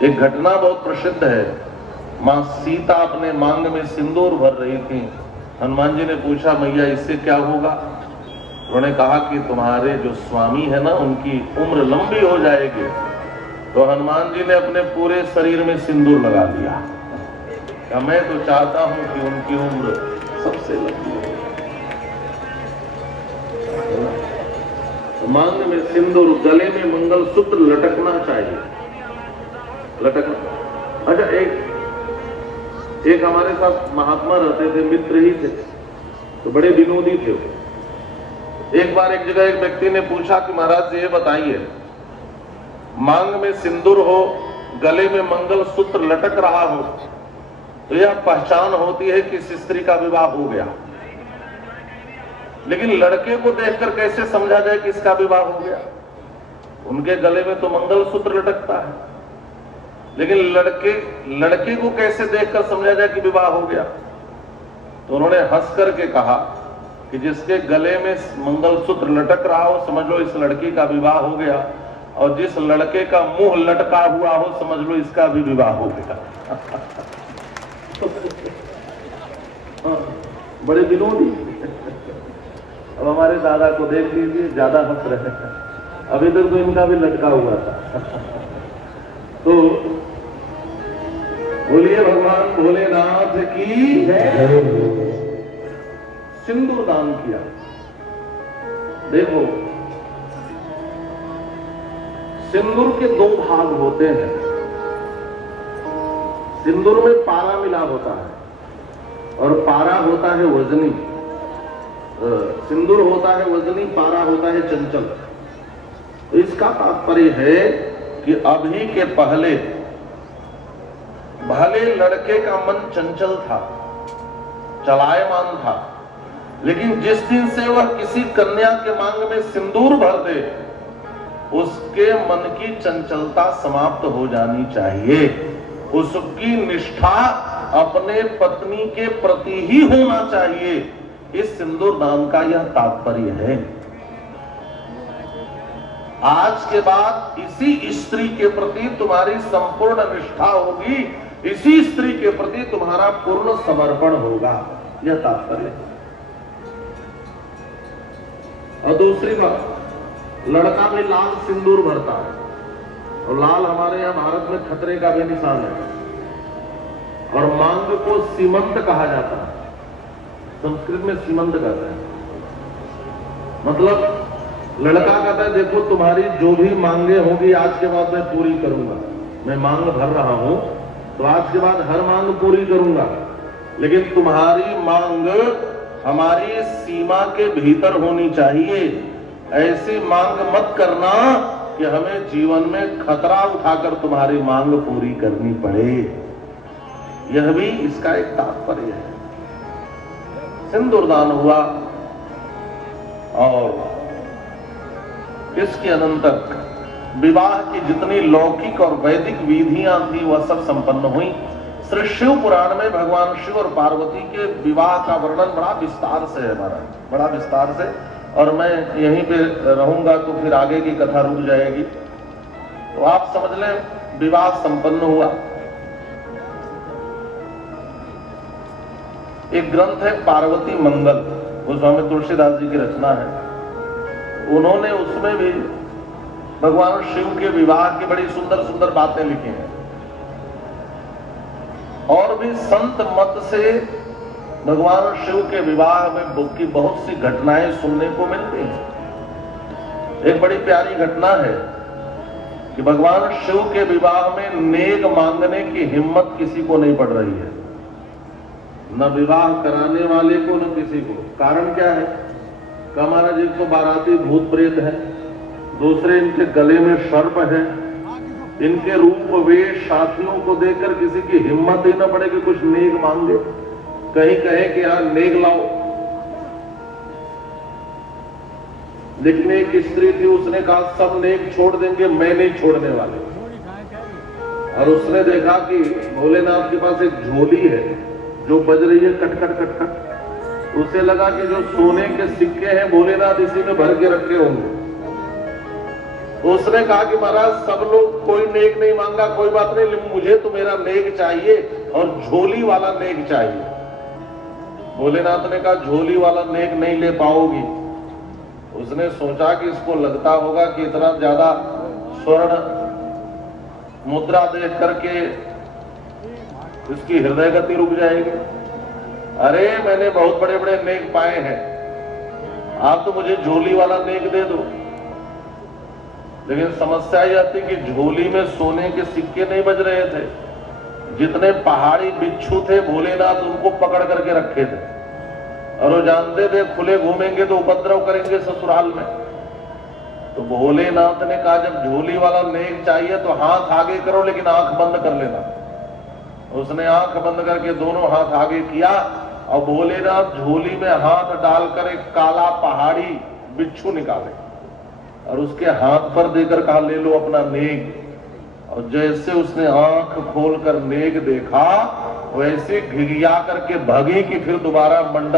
एक घटना बहुत प्रसिद्ध है। मां सीता अपने मांग में सिंदूर भर रही थी। हनुमान जी ने पूछा, मैया इससे क्या होगा? उन्होंने कहा कि तुम्हारे जो स्वामी है ना, उनकी उम्र लंबी हो जाएगी। तो हनुमान जी ने अपने पूरे शरीर में सिंदूर लगा दिया। मैं तो चाहता हूं कि उनकी उम्र सबसे लंबी हो। मांग में सिंदूर, गले में मंगलसूत्र लटकना चाहिए, लटकना। अच्छा, एक हमारे साथ महात्मा रहते थे, मित्र ही थे, तो बड़े विनोदी थे। एक बार एक जगह एक व्यक्ति ने पूछा कि महाराज जी ये बताइए, मांग में सिंदूर हो, गले में मंगलसूत्र लटक रहा हो, तो यह पहचान होती है कि इस स्त्री का विवाह हो गया। लेकिन लड़के को देखकर कैसे समझा जाए कि इसका विवाह हो गया? उनके गले में तो मंगलसूत्र लटकता है, लेकिन लड़के को कैसे देखकर समझा जाए कि विवाह हो गया? तो उन्होंने हंस करके कहा कि जिसके गले में मंगलसूत्र लटक रहा हो, समझ लो इस लड़की का विवाह हो गया, और जिस लड़के का मुंह लटका हुआ हो, समझ लो इसका भी विवाह हो गया। बड़े विनोदी। अब हमारे दादा को देख लीजिए, ज्यादा हंस रहे हैं। अभी तक तो इनका भी लटका हुआ था। तो बोलिए भगवान भोलेनाथ की जय। सिंदूर दान किया। देखो, सिंदूर के दो भाग होते हैं। सिंदूर में पारा मिला होता है, और पारा होता है वजनी। सिंदूर होता है वजनी, पारा होता है चंचल। तो इसका तात्पर्य है कि अभी के पहले भले लड़के का मन चंचल था, चलायमान था, लेकिन जिस दिन से वह किसी कन्या के मांग में सिंदूर भर दे, उसके मन की चंचलता समाप्त हो जानी चाहिए। उसकी निष्ठा अपने पत्नी के प्रति ही होना चाहिए। इस सिंदूर दान का यह तात्पर्य है। आज के बाद इसी स्त्री के प्रति तुम्हारी संपूर्ण निष्ठा होगी, इसी स्त्री के प्रति तुम्हारा पूर्ण समर्पण होगा, यह तात्पर्य है। और दूसरी बात, लड़का भी लाल सिंदूर भरता है, और लाल हमारे यहाँ भारत में खतरे का भी निशान है। और मांग को सीमंत कहा जाता है, संस्कृत में सीमंत कहते हैं। मतलब लड़का कहता है, देखो तुम्हारी जो भी मांगे होगी आज के बाद मैं पूरी करूंगा। मैं मांग भर रहा हूं, तो आज के बाद हर मांग पूरी करूंगा, लेकिन तुम्हारी मांग हमारी सीमा के भीतर होनी चाहिए। ऐसी मांग मत करना कि हमें जीवन में खतरा उठाकर तुम्हारी मांग पूरी करनी पड़े। यह भी इसका एक तात्पर्य है। सिंदूरदान हुआ, और इसके अनंतर विवाह की जितनी लौकिक और वैदिक विधियां थी वह सब संपन्न हुई। श्री शिव पुराण में भगवान शिव और पार्वती के विवाह का वर्णन बड़ा विस्तार से है महाराज, बड़ा विस्तार से। और मैं यहीं पे रहूंगा तो फिर आगे की कथा रुक जाएगी। तो आप समझ लें, विवाह संपन्न हुआ। एक ग्रंथ है पार्वती मंगल, वो स्वामी तुलसीदास जी की रचना है। उन्होंने उसमें भी भगवान शिव के विवाह की बड़ी सुंदर सुंदर बातें लिखी हैं। और भी संत मत से भगवान शिव के विवाह में की बहुत सी घटनाएं सुनने को मिलती हैं। एक बड़ी प्यारी घटना है कि भगवान शिव के विवाह में नेक मांगने की हिम्मत किसी को नहीं पड़ रही है, न विवाह कराने वाले को न किसी को। कारण क्या है? महाराज, एक तो बाराती भूत प्रेत है, दूसरे इनके गले में सर्प है, इनके रूप वेश साथियों को देखकर किसी की हिम्मत ही न पड़े कि कुछ नेक मांगे, कहीं कहे कि यार नेक लाओ। लेकिन एक स्त्री थी, उसने कहा सब नेक छोड़ देंगे, मैं नहीं छोड़ने वाले। और उसने देखा कि भोलेनाथ के पास एक झोली है जो बज रही है कट कट कट कट। उसे लगा कि जो सोने के सिक्के हैं भोलेनाथ इसी में भर के रखे होंगे। उसने कहा कि महाराज सब लोग कोई नेक नहीं मांगा, कोई बात नहीं, लेकिन मुझे तो मेरा नेक चाहिए और झोली वाला नेक चाहिए। भोलेनाथ ने कहा झोली वाला नेक नहीं ले पाओगी। उसने सोचा कि इसको लगता होगा कि इतना ज्यादा स्वर्ण मुद्रा देख करके इसकी हृदय गति रुक जाएगी। अरे मैंने बहुत बड़े बड़े नेक पाए हैं, आप तो मुझे झोली वाला नेक दे दो। लेकिन समस्या यह थी कि झोली में सोने के सिक्के नहीं बज रहे थे। जितने पहाड़ी बिच्छू थे भोलेनाथ उनको पकड़ करके रखे थे, और वो जानते थे खुले घूमेंगे तो उपद्रव करेंगे ससुराल में। तो भोलेनाथ ने कहा जब झोली वाला नेक चाहिए तो हाथ आगे करो, लेकिन आंख बंद कर लेना। उसने आंख बंद करके दोनों हाथ आगे किया और भोलेनाथ झोली में हाथ डालकर एक काला पहाड़ी बिच्छू निकाले और उसके हाथ पर देकर कहा ले लो अपना नेक। और जैसे उसने आंख खोलकर नेक देखा वैसे घिघिया करके भगी कि फिर दोबारा मंडप